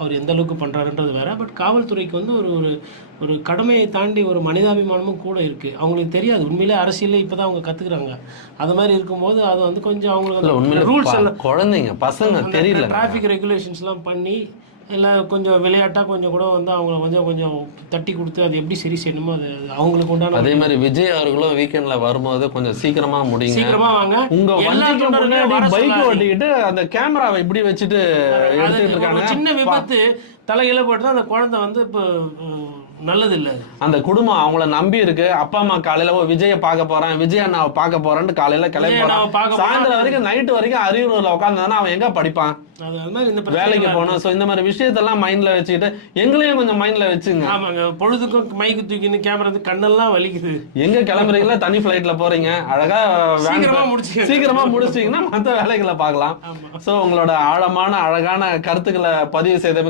அவர் எந்த அளவுக்கு பண்ணுறாருன்றது வேற. பட் காவல்துறைக்கு வந்து ஒரு ஒரு ஒரு கடமையை தாண்டி ஒரு மனிதாபிமானமும் கூட இருக்குது. அவங்களுக்கு தெரியாது உண்மையிலே அரசியலே இப்போ தான் அவங்க கற்றுக்குறாங்க. அது மாதிரி இருக்கும்போது அது வந்து கொஞ்சம் அவங்களுக்கு ரூல்ஸ் எல்லாம் குழந்தைங்க பசங்க தெரியல, டிராஃபிக் ரெகுலேஷன்ஸ்லாம் பண்ணி இல்லை கொஞ்சம் விளையாட்டாக கொஞ்சம் கூட வந்து அவங்கள வந்து கொஞ்சம் தட்டி கொடுத்து அது எப்படி சரி செய்யணுமோ அது அவங்களுக்கு உண்டான. அதே மாதிரி விஜய் அவர்களும் வீக்கெண்ட்ல வரும்போது கொஞ்சம் சீக்கிரமா முடியுங்க, சீக்கிரமா வாங்க. உங்க வண்டிக்கு பைக் ஓட்டிக்கிட்டு அந்த கேமராவை இப்படி வச்சுட்டு எடுத்துட்டு இருக்காங்க. சின்ன விபத்து தலையில போட்டு அந்த குழந்தை வந்து இப்போ நல்லது இல்ல. அந்த குடும்பம் அவங்கள நம்பி இருக்கு. அப்பா அம்மா காலையில விஜய பார்க்க போறேன், விஜய் அண்ணாவை பார்க்க போறேன்னு காலையில கிளம்பி போறான். சாயந்தரம் வரைக்கும் நைட்டு வரைக்கும் அரியலூர்ல உட்கார்ந்தானா அவன் எங்க படிப்பான், வேலைக்கு போகணும். சோ இந்த மாதிரி விஷயத்தெல்லாம் மைண்ட்ல வச்சுக்கிட்டு எங்களையும் கொஞ்சம் மைண்ட்ல வச்சுங்க. ஆமாங்க, பொழுதுக்கும் மைக்கு தூக்கின்னு கேமரா கண்ணெல்லாம் வலிக்குது. எங்க கிளம்புறீங்களா, தனி ஃபிளைட்ல போறீங்க, அழகா சீக்கிரமா முடிச்சிட்டீங்கன்னா மற்ற வேலைகளை பார்க்கலாம். சோ உங்களோட ஆழமான அழகான கருத்துக்களை பதிவு செய்த